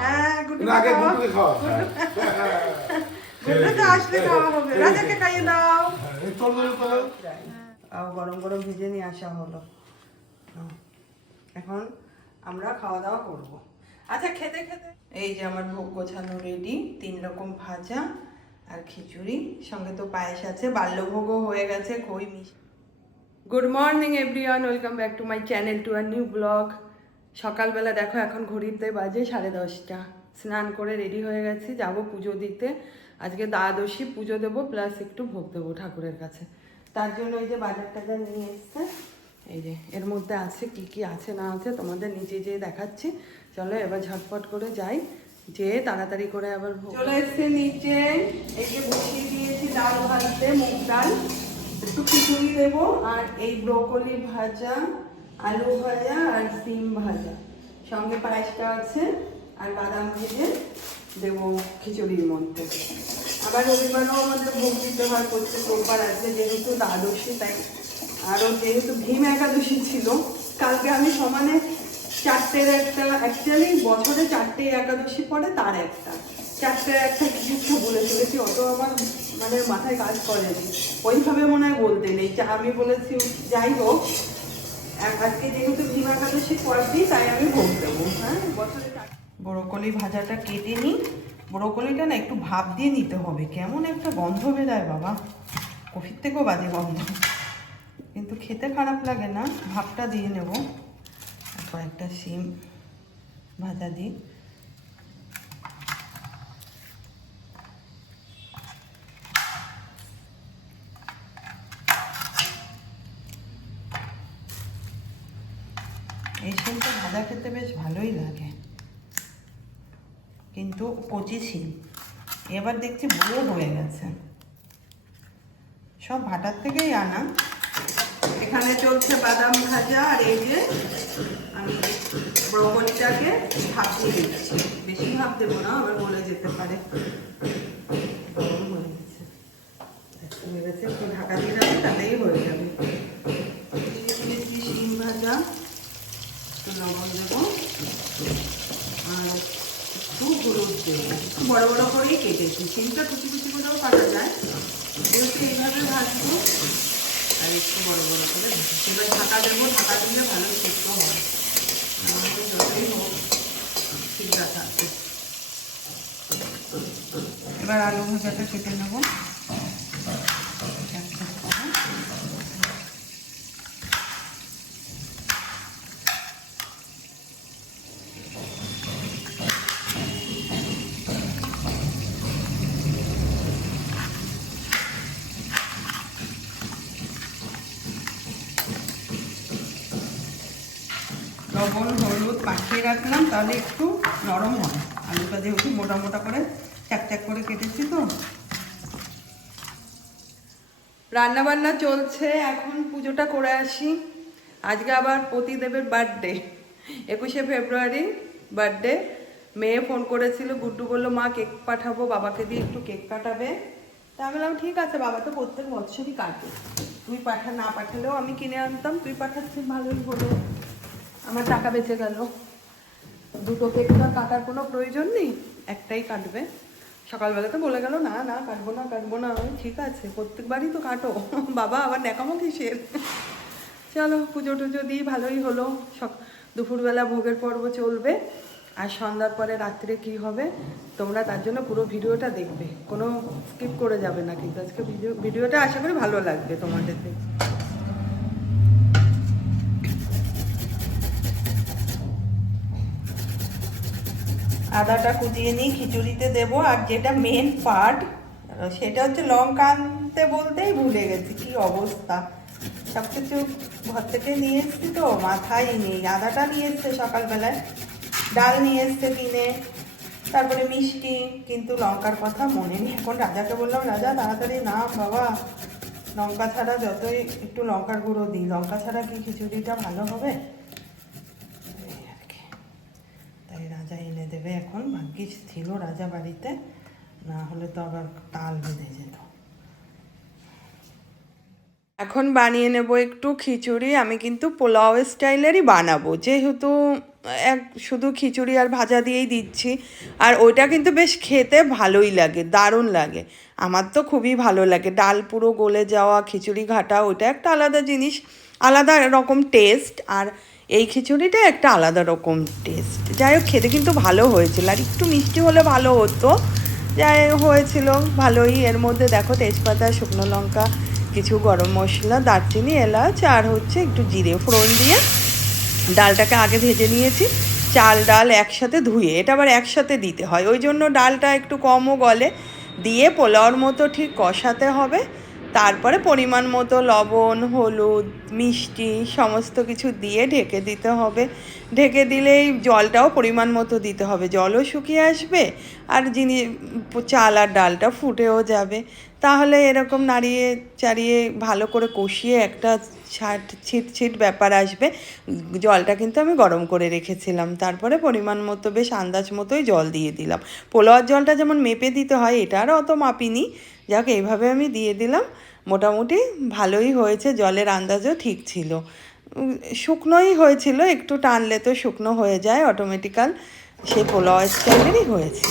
হ্যাঁ গুড্ডু না আগে গুড্ডুকে খাওয়া গুড্ডু তো আসলে খাওয়া হবে। রাজাকে খাইয়ে দাও। এই চল চল গরম গরম ভেজে নিয়ে আসা হলো। এখন আমরা খাওয়া দাওয়া করব। আচ্ছা খেতে খেতে এই যে আমার ভোগ গোছানো রেডি, 3 রকম ভাজা আর খিচুড়ি, সঙ্গে তো পায়েস আছে, বাল্যভোগও হয়ে গেছে, খই মিষ্টি। Good morning everyone, welcome back to my channel, to a new blog. সকালবেলা দেখো এখন ঘড়িতে বাজে 10:30। স্নান করে রেডি হয়ে গেছি, যাব পুজো দিতে। আজকে দ্বাদশী পুজো দেবো, প্লাস একটু ভোগ দেবো ঠাকুরের কাছে। তার জন্য এই যে বাজার টাজার নিয়ে এসছে। এই যে এর মধ্যে আছে কি কি আছে না আছে তোমাদের নিচে যেয়ে দেখাচ্ছি। চলো এবার ঝটপট করে যাই, যে তাড়াতাড়ি করে আবার চলে এসছে নিচে। এই যে বসিয়ে দিয়েছি ডাল ভাজতে, মুগ ডাল, একটু খিচুড়ি দেবো, আর এই ব্রোকলি ভাজা, আলু ভাজা আর সিম ভাজা, সঙ্গে পায়েসটা আছে, আর বাদাম ভেজে দেবো খিচুড়ির মধ্যে। আবার রবিবারও আমাদের ভোগ দিতে হয়, প্রত্যেক রোববার আছে, যেহেতু দ্বাদশী তাই। আরও যেহেতু ভীম একাদশী ছিল, কালকে আমি সমানে 4টের একটা, অ্যাকচুয়ালি বছরে 4টে একাদশী পড়ে, তার একটা 4টের একটা কিছু একটা বলে চলেছি, অত আমার মানে মাথায় কাজ করেনি, ওইভাবে মনে হয় বলতে নেই। আমি বলেছি যাই হোক, আজকে যেহেতু ভীম একাদশী পড়বি তাই আমি ভোগ দেবো। হ্যাঁ, বছরে ব্রোকলি ভাজাটা কেটে নিই। ব্রোকলিটা না একটু ভাপ দিয়ে নিতে হবে, কেমন একটা গন্ধ বেরোয় বাবা, কফির থেকেও বাজে গন্ধ, কিন্তু খেতে খারাপ লাগে না। ভাপটা দিয়ে নেব, কয়েকটা সিম ভাজা দিই। এই সিমটা ভাজা খেতে বেশ ভালোই লাগে, কিন্তু কচি সিম, এবার দেখছি বড় হয়ে গেছে, সব ভাটার থেকেই আনা। এখানে চলছে বাদাম ভাজা, আর এই যে আমি ব্রোকলিটাকে ভাপিয়ে দিচ্ছি। বেশি ভাপ দেবো না, আবার বলে যেতে পারে। গরম হয়ে গেছে, একটু ঢাকা দিয়ে রাখি, তাহলেই হয়ে যাবে। দিয়েছি শিম ভাজা, একটু লবণ দেবো, আর একটু হলুদ দেবো। একটু বড় বড় করেই কেটেছি, শিমটা কুচি কুচি করেও কাটা যায়, যেহেতু এইভাবে ভাজবো, আর একটু বড় বড় করে এবার ঢাকা দেবো। ঢাকা দিলে ভালো সেদ্ধ হয়, আমাদের যতই হোক ঠিকঠাক থাকবে। এবার আলু ভাজাটা কেটে নেবো। লবণ হলুদ মাখিয়ে রাখলাম, তাহলে একটু নরম হয়। আলুটা যেহেতু মোটা মোটা করে চাক করে কেটেছি তো। রান্না বান্না চলছে, এখন পুজোটা করে আসি। আজকে আবার পতিদেবের বার্থডে, 21শে ফেব্রুয়ারি বার্থডে। মেয়ে ফোন করেছিল, গুড্ডু বললো মা কেক পাঠাবো, বাবাকে দিয়ে একটু কেক কাটাবে। তা আমি বললাম ঠিক আছে, বাবা তো প্রত্যেক বছরই কাটে, তুই না পাঠালেও আমি কিনে আনতাম, তুই পাঠাচ্ছিস ভালোই হলো, আমার টাকা বেঁচে গেল। দুটো কেক তো কাটার কোনো প্রয়োজন নেই, একটাই কাটবে। সকালবেলা তো বলে গেল না না কাটবো না। ঠিক আছে, প্রত্যেকবারই তো কাটো, বাবা আবার ন্যাকামো কিসের। চলো পুজো টুজো দিই, ভালোই হলো। দুপুরবেলা ভোগের পর্ব চলবে, আর সন্ধ্যার পরে রাত্রে কি হবে তোমরা তার জন্য পুরো ভিডিওটা দেখবে, কোনো স্কিপ করে যাবে না কিন্তু। আজকে ভিডিওটা আশা করি ভালো লাগবে তোমাদের দেখতে। আদাটা কুচিয়ে নিই, খিচুড়িতে দেব। আর যেটা মেন পার্ট, সেটা হচ্ছে লঙ্কা আনতে বলতেই ভুলে গেছি, কি অবস্থা। সব কিছু ঘর থেকে নিয়ে এসছি তো মাথায় নেই। আদাটা নিয়ে এসছে সকালবেলায়, ডাল নিয়ে এসছে কিনে, তারপরে মিষ্টি, কিন্তু লঙ্কার কথা মনে নেই। এখন রাজাকে বললাম রাজা তাড়াতাড়ি না বাবা, লঙ্কা ছাড়া যতই একটু লঙ্কার গুঁড়ো দিই, লঙ্কা ছাড়া কি খিচুড়িটা ভালো হবে? তাই রাজা এনে দেবে এখন। ভাগ্যিস ছিল রাজা বাড়িতে, না হলে তো আবার তাল বেঁধে যেত। এখন বানিয়ে নেব একটু খিচুড়ি। আমি কিন্তু পোলাও স্টাইলেরই বানাবো, যেহেতু শুধু খিচুড়ি আর ভাজা দিয়েই দিচ্ছি। আর ওইটা কিন্তু বেশ খেতে ভালোই লাগে, দারুণ লাগে। আমার তো খুবই ভালো লাগে, ডাল পুরো গলে যাওয়া খিচুড়ি ঘাটা, ওইটা একটা আলাদা জিনিস, আলাদা রকম টেস্ট। আর এই খিচুড়িটা একটা আলাদা রকম টেস্ট। যাই হোক, খেতে কিন্তু ভালো হয়েছিল, আর একটু মিষ্টি হলে ভালো হতো। যাই হয়েছিল ভালোই। এর মধ্যে দেখো তেজপাতা, শুকনো লঙ্কা, কিছু গরম মশলা, দারচিনি, এলাচ আর হচ্ছে একটু জিরে ফোড়ন দিয়ে ডালটাকে আগে ভেজে নিয়েছি। চাল ডাল একসাথে ধুয়ে, এটা আবার একসাথে দিতে হয়, ওই জন্য ডালটা একটু কমও গলে। দিয়ে পোলাওর মতো ঠিক কষাতে হবে। তারপরে পরিমাণ মতো লবণ, হলুদ, মিষ্টি সমস্ত কিছু দিয়ে ঢেকে দিতে হবে। ঢেকে দিলেই জলটাও পরিমাণ মতো দিতে হবে, জলও শুকিয়ে আসবে আর চাল আর ডালটা ফুটেও যাবে। তাহলে এরকম নাড়িয়ে চাড়িয়ে ভালো করে কষিয়ে একটা ছিট ব্যাপার আসবে। জলটা কিন্তু আমি গরম করে রেখেছিলাম, তারপরে পরিমাণ মতো বেশ আন্দাজ মতোই জল দিয়ে দিলাম। পোলাওয়ার জলটা যেমন মেপে দিতে হয়, এটা আর অত মাপিনি, যাক এইভাবে আমি দিয়ে দিলাম। মোটামুটি ভালোই হয়েছে, জলের আন্দাজও ঠিক ছিল। শুকনোই হয়েছিল, একটু টানলে তো শুকনো হয়ে যায় অটোমেটিক্যাল, সেই পোলাও স্টাইলেরই হয়েছিল।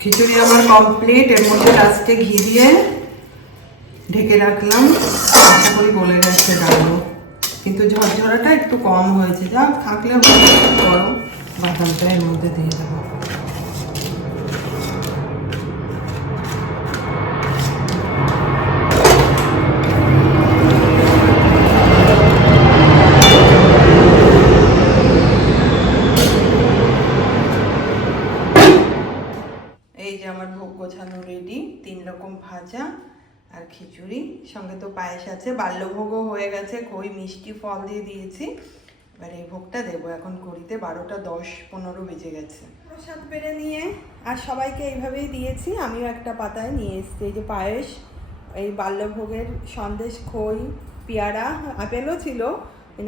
খিচুড়ি আমার কমপ্লিট। এর মধ্যে লাস্টে ঘি দিয়ে ঢেকে রাখলাম, আশা করি গলে গেছে ডালও, কিন্তু ঝরঝরাটা একটু কম হয়েছে, যা থাকলে গরম বাদামটা এর মধ্যে দিয়ে দেবো। এই যে আমার ভোগ গোছানো রেডি, 3 রকম ভাজা আর খিচুড়ি, সঙ্গে তো পায়েস আছে, বাল্যভোগও হয়ে গেছে, খই মিষ্টি ফল দিয়ে দিয়েছি। এবার এই ভোগটা দেবো এখন ঘড়িতে 12টা 10-15 বেজে গেছে। প্রসাদ পেরে নিয়ে আর সবাইকে এইভাবেই দিয়েছি, আমিও একটা পাতায় নিয়ে এসেছি। এই যে পায়েস, এই বাল্যভোগের সন্দেশ, খই, পেয়ারা, আপেলও ছিল,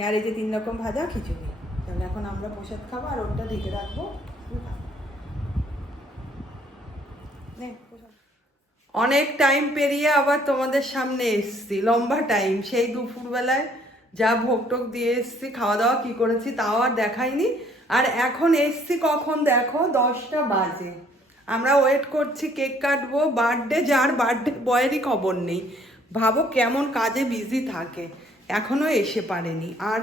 আর এই যে 3 রকম ভাজা, খিচুড়ি। তাহলে এখন আমরা প্রসাদ খাবো আর ওটা ঢেকে রাখবো। অনেক টাইম পেরিয়ে আবার তোমাদের সামনে এসছি, লম্বা টাইম। সেই দুপুরবেলায় যা ভোগ টোক দিয়ে এসছি, খাওয়া দাওয়া কী করেছি তাও আর দেখাইনি। আর এখন এসছি কখন দেখো, 10টা বাজে। আমরা ওয়েট করছি, কেক কাটবো, বার্থডে, যার বার্থডে বয়েরই খবর নেই। ভাবো কেমন কাজে বিজি থাকে, এখনও এসে পারেনি। আর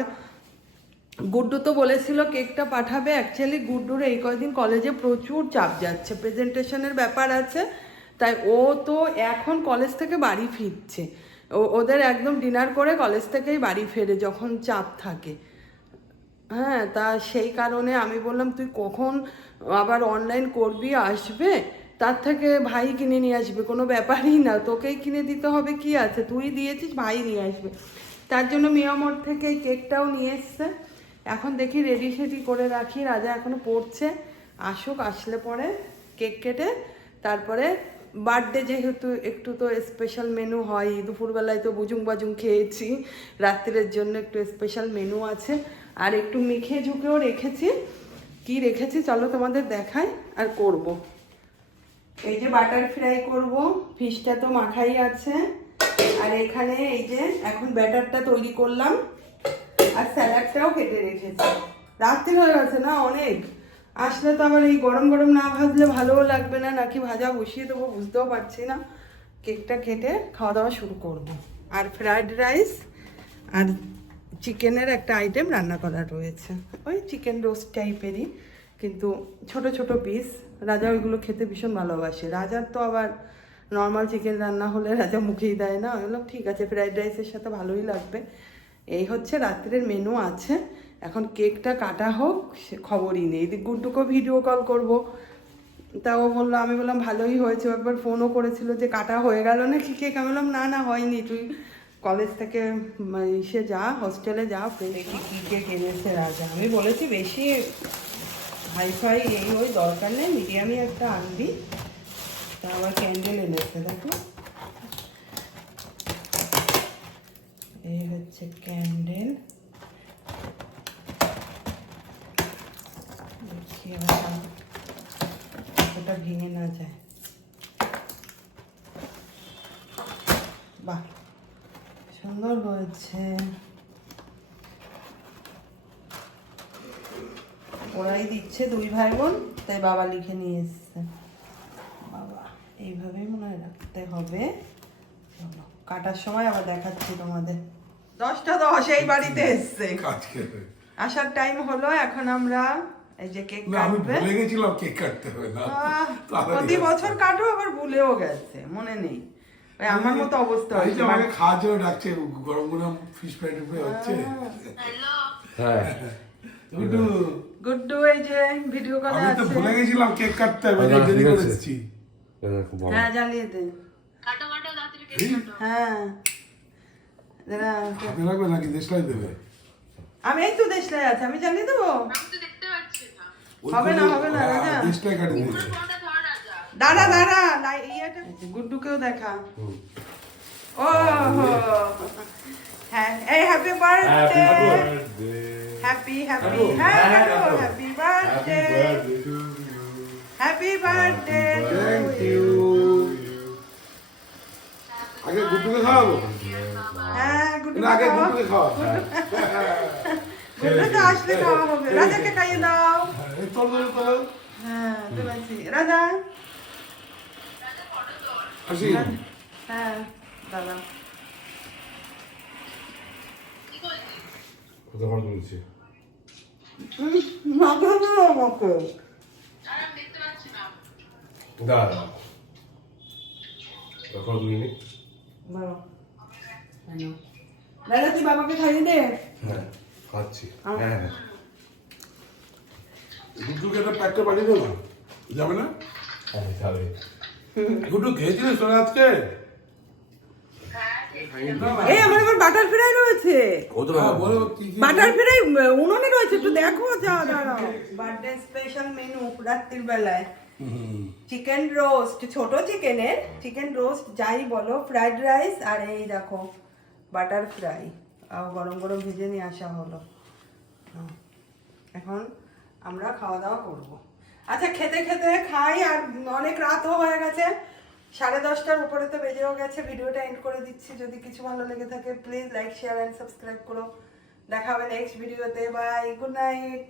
গুড্ডু তো বলেছিল কেকটা পাঠাবে, অ্যাকচুয়ালি গুড্ডুর এই কয়দিন কলেজে প্রচুর চাপ যাচ্ছে, প্রেজেন্টেশনের ব্যাপার আছে, তাই ও তো এখন কলেজ থেকে বাড়ি ফিরছে। ওদের একদম ডিনার করে কলেজ থেকেই বাড়ি ফেরে যখন চাপ থাকে। হ্যাঁ, তা সেই কারণে আমি বললাম তুই কখন আবার অনলাইন করবি, আসবে, তার থেকে ভাই কিনে নিয়ে আসবে, কোনো ব্যাপারই না, তোকেই কিনে দিতে হবে, কি আছে, তুই দিয়েছিস, ভাই নিয়ে আসবে। তার জন্য মিয়ামোড় থেকে এই কেকটাও নিয়ে এসছে। এখন দেখি রেডি সেডি করে রাখি, রাজা এখনো পড়ছে, আসুক, আসলে পরে কেক কেটে তারপরে বার্থডে, যেহেতু একটু তো স্পেশাল মেনু হয়, দুপুরবেলায় তো বুজুং বাজুং খেয়েছি, রাত্রের জন্য একটু স্পেশাল মেনু আছে। আর একটু মেখে ঝুঁকেও রেখেছি, কি রেখেছি চলো তোমাদের দেখাই আর করব। এই যে বাটার ফ্রাই করব, ফিশটা তো মাখাই আছে, আর এখানে এই যে এখন ব্যাটারটা তৈরি করলাম, আর স্যালাডটাও কেটে রেখেছি। রাত্রি হয়ে গেছে না অনেক, আসলে তো আবার এই গরম গরম না ভাজলে ভালোও লাগবে না, নাকি ভাজা বসিয়ে দেবো বুঝতেও পারছি না। কেকটা কেটে খাওয়া দাওয়া শুরু করব। আর ফ্রাইড রাইস আর চিকেনের একটা আইটেম রান্না করা রয়েছে, ওই চিকেন রোস্ট টাইপেরই, কিন্তু ছোট ছোট পিস। রাজা ওইগুলো খেতে ভীষণ ভালোবাসে, রাজার তো আবার নর্মাল চিকেন রান্না হলে রাজা মুখেই দেয় না। আমি বললাম ঠিক আছে, ফ্রাইড রাইসের সাথে ভালোই লাগবে। এই হচ্ছে রাত্রের মেনু আছে। এখন কেকটা কাটা হোক, সে খবরই নেই। এদিক গুড্ডুকেও ভিডিও কল করবো, তাও বললো, আমি বললাম ভালোই হয়েছে, একবার ফোনও করেছিল যে কাটা হয়ে গেল নাকি কেক, আমি বললাম না হয়নি, তুই কলেজ থেকে এসে যা, হোস্টেলে যা, দেখি কী কেক এনেছে রাজা। আমি বলেছি বেশি হাইফাই এই ওই দরকার নেই, মিডিয়ামই একটা আনবি। তা আবার ক্যান্ডেল এনেছে, দেখো এই হচ্ছে ক্যান্ডেল। দেখি এবার ওটা ভেঙে না যায়। বাহ, সুন্দর হয়েছে। ওরাই দিচ্ছে দুই ভাই বোন, তাই বাবা লিখে নিয়ে এসছে। বাবা এইভাবেই মনে হয় রাখতে হবে। চলো কাটার সময় আবার দেখাচ্ছি তোমাদের। 10:10 এই বাড়িতে এসছে, কাজ খেতে আসার টাইম হলো। এখন আমরা এই যে কেক না, আমি কাটবে। ভুলে গেছিলাম কেক কাটতে হবে না। প্রতি বছর কাটো, আবার ভুলেও গেছে, মনে নেই। ওই আমার মতো অবস্থা এই যে হয়েছে। আমাকে খাওয়ার জন্য ডাকছে, গরম গরম ফিশ ফ্রাই হচ্ছে। হ্যাঁ গুড্ডু, গুড্ডু এই যে ভিডিও কলে আমি তো আছে। ভুলে গেছিলাম কেক কাটতে হবে, না, দেরি ঠিক করে আছে। এসেছি। খুব ভালো। হ্যাঁ জ্বালিয়ে দে। হ্যাঁ দাঁড়া, হাতে রাখবে নাকি দেশলাই দেবে? আমি এই তো দেশলাই আছে, আমি জ্বালিয়ে দেবো। ওই হবে না, করে- হবে না, হ্যাঁ, রাজা। দেশলাই কাটে দিয়েছে। দাঁড়া দাঁড়া, ইয়েটা গুড্ডুকেও দেখা। হুম। ও হ্যাঁ, এই হ্যাপি বার্থডে, হ্যাপি হ্যাপি হ্যাঁ happy birthday, happy birthday. Thank you. আগে গুড্ডুকে খাওয়াবো? হ্যাঁ গুড্ডু না, আগে গুড্ডুকে খাওয়া। গুড্ডু তো আসলে খাওয়া হবে। রাজাকে খাইয়ে দাও। এই তোলো। হ্যাঁ তুলেছি। রাজা আসি। হ্যাঁ দাদা কোথাও ভালো করেছি। আমাকে দাঁড়া এখন দুইনি। বলো দাদা, তুই বাবাকে খাইয়ে দে। হ্যাঁ খাচ্ছি। হ্যাঁ হ্যাঁ গুড্ডুকে একটা প্যাকটা পাঠিয়ে দেবো না? যাবে না? হ্যাঁ খাবে। গুড্ডু খেয়েছিলিস তোরা আজকে? এই আমার আবার বাটার ফ্রাই রয়েছে। ও তো হ্যাঁ, বলো কি কি? বাটার ফ্রাই উনুনে রয়েছে, একটু দেখো। যা দাঁড়াও, বার্থডে স্পেশাল মেনু রাত্রির বেলায়। চিকেন রোস্ট, ছোট চিকেনের চিকেন রোস্ট যাই বলো, ফ্রাইড রাইস, আর এই দেখো বাটার ফ্রাই গরম গরম ভেজে নিয়ে আসা হলো। এখন আমরা খাওয়া দাওয়া করবো। আচ্ছা খেতে খেতে খাই, আর অনেক রাতও হয়ে গেছে, 10:30টার উপরে তো বেজেও গেছে। ভিডিওটা এন্ড করে দিচ্ছি। যদি কিছু ভালো লেগে থাকে please like share and subscribe করো। দেখা হবে নেক্সট ভিডিওতে। Bye, good night.